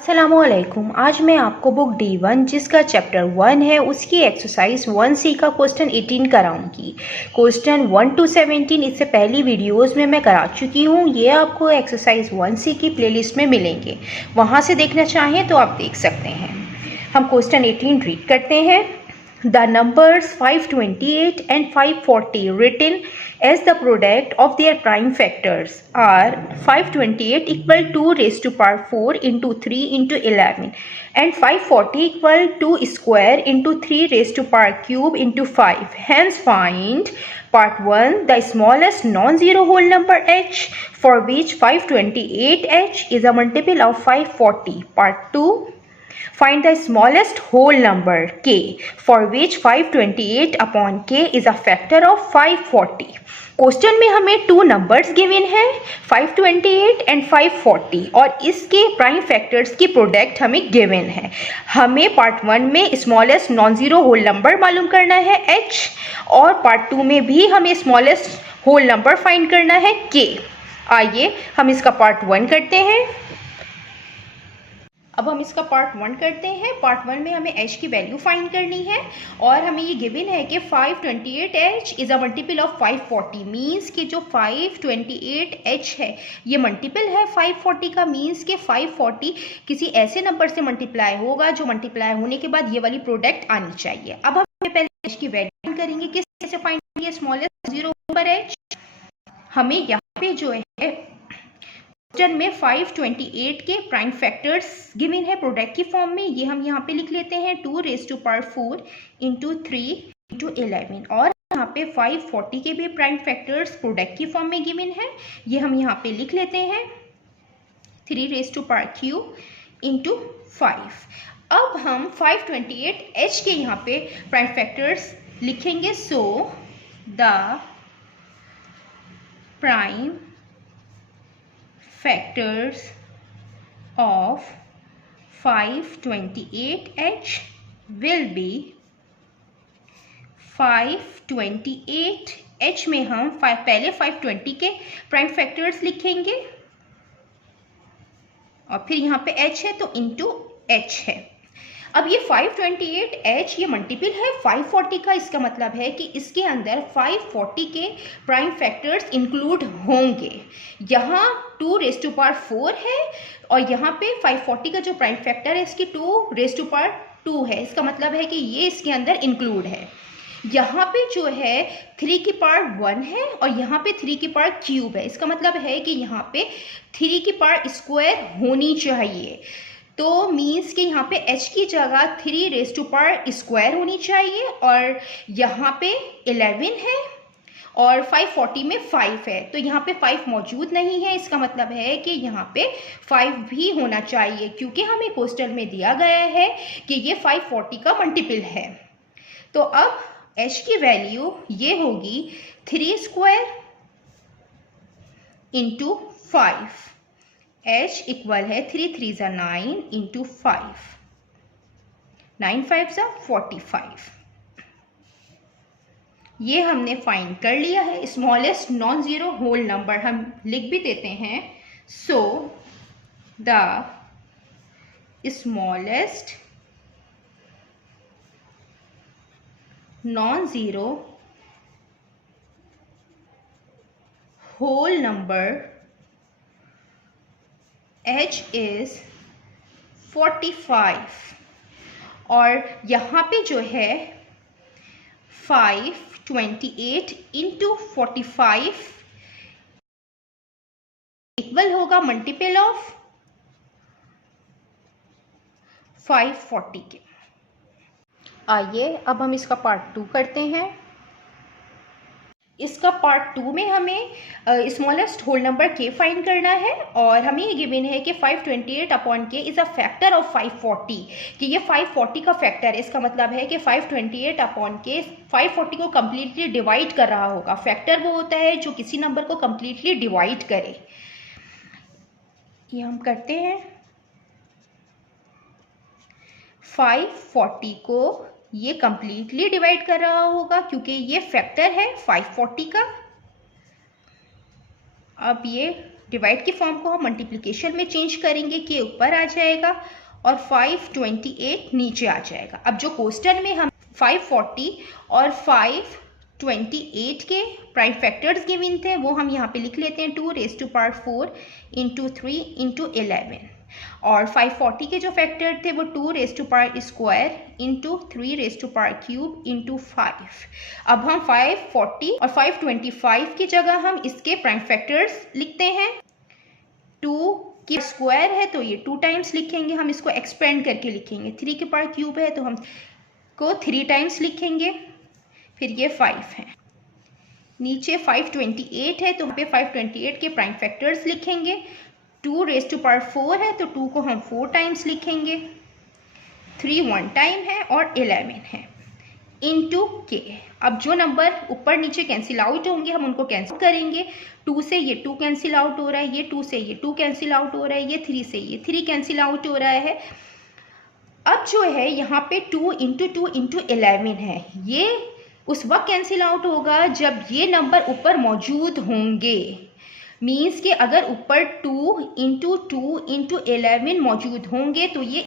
अस्सलामुअलैकुम। आज मैं आपको बुक D1 जिसका चैप्टर 1 है उसकी एक्सरसाइज 1C का क्वेश्चन 18 कराऊंगी। क्वेश्चन 1 to 17 इससे पहली वीडियोस में मैं करा चुकी हूँ। ये आपको एक्सरसाइज 1C की प्लेलिस्ट में मिलेंगे, वहाँ से देखना चाहें तो आप देख सकते हैं। हम क्वेश्चन 18 रीड करते हैं। The numbers 528 and 540 written as the product of their prime factors are 528 equal to raised to power 4 into 3 into 11 and 540 equal to square into 3 raised to power cube into 5. Hence find part 1 the smallest non-zero whole number h for which 528h is a multiple of 540. Part 2 find the smallest whole number k for which 528 upon k is a factor of 540. Question में हमें two numbers given है 528 and 540 और इसके prime factors की product हमें given है। हमें part 1 में smallest non zero whole number मालूम करना है h और पार्ट 2 में भी हमें स्मॉलेस्ट होल नंबर फाइंड करना है k। आइए हम इसका पार्ट 1 करते हैं। अब हम इसका पार्ट 1 करते हैं। पार्ट 1 में हमें h की वैल्यू फाइंड करनी है और हमें ये गिवन है कि 528h is a multiple of 540। Means कि जो 528h है ये मल्टीपल है 540 का। मीन्स कि 540 किसी ऐसे नंबर से मल्टीप्लाई होगा जो मल्टीप्लाई होने के बाद ये वाली प्रोडक्ट आनी चाहिए। अब हम पहले h की वैल्यू फाइंड करेंगे। किस कैसे फाइंड करेंगे? Smallest zero number h। हमें यहाँ पे जो है क्वेश्चन में 528 के प्राइम फैक्टर्स गिवन है प्रोडक्ट की फॉर्म में। ये हम यहाँ पे लिख लेते हैं 2 raise to power 4 into 3 into 11 और यहाँ पे 540 के भी प्राइम फैक्टर्स प्रोडक्ट की फॉर्म में गिवन है। ये हम यहाँ पे लिख लेते हैं 3 raise to power cube into 5। अब हम 528h के यहाँ पे प्राइम फैक्टर्स लिखेंगे। So the prime factors of 528h will be 528h में हम पहले 520 के प्राइम फैक्टर्स लिखेंगे और फिर यहाँ पे h है तो इंटू h है। अब ये 528h ये मल्टीपल है 540 का। इसका मतलब है कि इसके अंदर 540 के प्राइम फैक्टर्स इंक्लूड होंगे। यहाँ 2 रेज़ टू पावर 4 है और यहाँ पे 540 का जो प्राइम फैक्टर है इसकी 2 रेज़ टू पावर 2 है। इसका मतलब है कि ये इसके अंदर इंक्लूड है। यहाँ पे जो है 3 की पावर 1 है और यहाँ पे 3 की पावर क्यूब है। इसका मतलब है कि यहाँ पे 3 की पावर स्क्वायर होनी चाहिए। तो मीन्स कि यहाँ पे h की जगह 3 रेज़ टू पावर स्क्वायर होनी चाहिए और यहाँ पे 11 है और 540 में 5 है तो यहाँ पे 5 मौजूद नहीं है। इसका मतलब है कि यहाँ पे 5 भी होना चाहिए क्योंकि हमें क्वेश्चन में दिया गया है कि ये 540 का मल्टीपल है। तो अब h की वैल्यू ये होगी 3 स्क्वायर इंटू 5। h इक्वल है 3 3 ज़ा 9 इंटू 5, 9 5 ज़ा 45। ये हमने फाइंड कर लिया है। Smallest non zero whole number हम लिख भी देते हैं। So the smallest non zero whole number h is 45 और यहाँ पे जो है 528 इंटू 45 इक्वल होगा मल्टीपल ऑफ 540 के। आइए अब हम इसका पार्ट 2 करते हैं। इसका पार्ट 2 में हमें smallest whole number k find करना है और हमें ये गिवन है कि 528 upon k is a factor of 540 कि ये 540 का फैक्टर है। इसका मतलब है कि 528 अपॉन k 540 को कम्प्लीटली डिवाइड कर रहा होगा। फैक्टर वो होता है जो किसी नंबर को कम्प्लीटली डिवाइड करे। ये हम करते हैं 540 को ये कम्प्लीटली डिवाइड कर रहा होगा क्योंकि ये फैक्टर है 540 का। अब ये डिवाइड की फॉर्म को हम मल्टीप्लिकेशन में चेंज करेंगे, के ऊपर आ जाएगा और 528 नीचे आ जाएगा। अब जो क्वेश्चन में हम 540 और 528 के प्राइम फैक्टर्स गिवन थे वो हम यहाँ पे लिख लेते हैं 2 raised to power 4 into 3 into 11, और 540 के जो फैक्टर थे वो 2 raised to power square into 3 raised to power cube into 5। अब हम 540 और 525 की जगह हम इसके प्राइम फैक्टर्स लिखते हैं। 2 की स्क्वायर है तो ये 2 टाइम्स लिखेंगे, हम इसको एक्सपेंड करके लिखेंगे। 3 के पावर क्यूब है तो हम को 3 टाइम्स लिखेंगे, फिर ये 5 है। नीचे 528 है तो यहाँ पे 528 के प्राइम फैक्टर्स लिखेंगे। 2 raised to power 4 है तो 2 को हम 4 टाइम्स लिखेंगे, 3 1 टाइम है और 11 है, इंटू के। अब जो नंबर ऊपर नीचे कैंसिल आउट होंगे हम उनको कैंसिल करेंगे। 2 से ये 2 कैंसिल आउट हो रहा है, ये 2 से ये 2 कैंसिल आउट हो रहा है, ये 3 से ये 3 कैंसिल आउट हो रहा है। अब जो है यहाँ पे 2 इंटू 2 इंटू 11 है, ये उस वक्त कैंसिल आउट होगा जब ये नंबर ऊपर मौजूद होंगे। मीन्स कि अगर ऊपर 2 इंटू 2 इंटू 11 मौजूद होंगे तो ये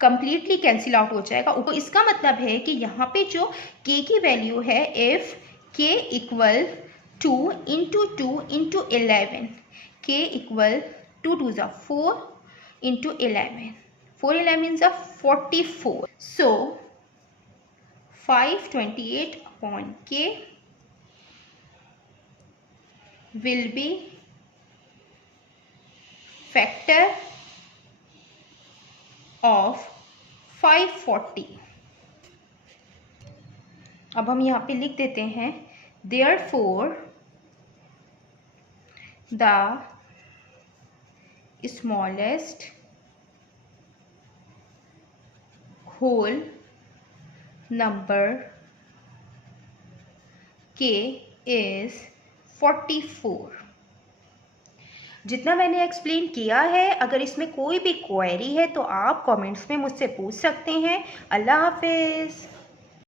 कंप्लीटली कैंसिल आउट हो जाएगा। तो इसका मतलब है कि यहाँ पे जो k की वैल्यू है, if k equal 2 into 2 into 11, k equal 2 2 ज़ा 4 इंटू 11, 4 11 ज़ा 44। सो 528 upon k will be factor of 540। अब हम यहाँ पे लिख देते हैं therefore the smallest whole number k is 44। जितना मैंने एक्सप्लेन किया है, अगर इसमें कोई भी क्वेरी है तो आप कमेंट्स में मुझसे पूछ सकते हैं। अल्लाह हाफिज़।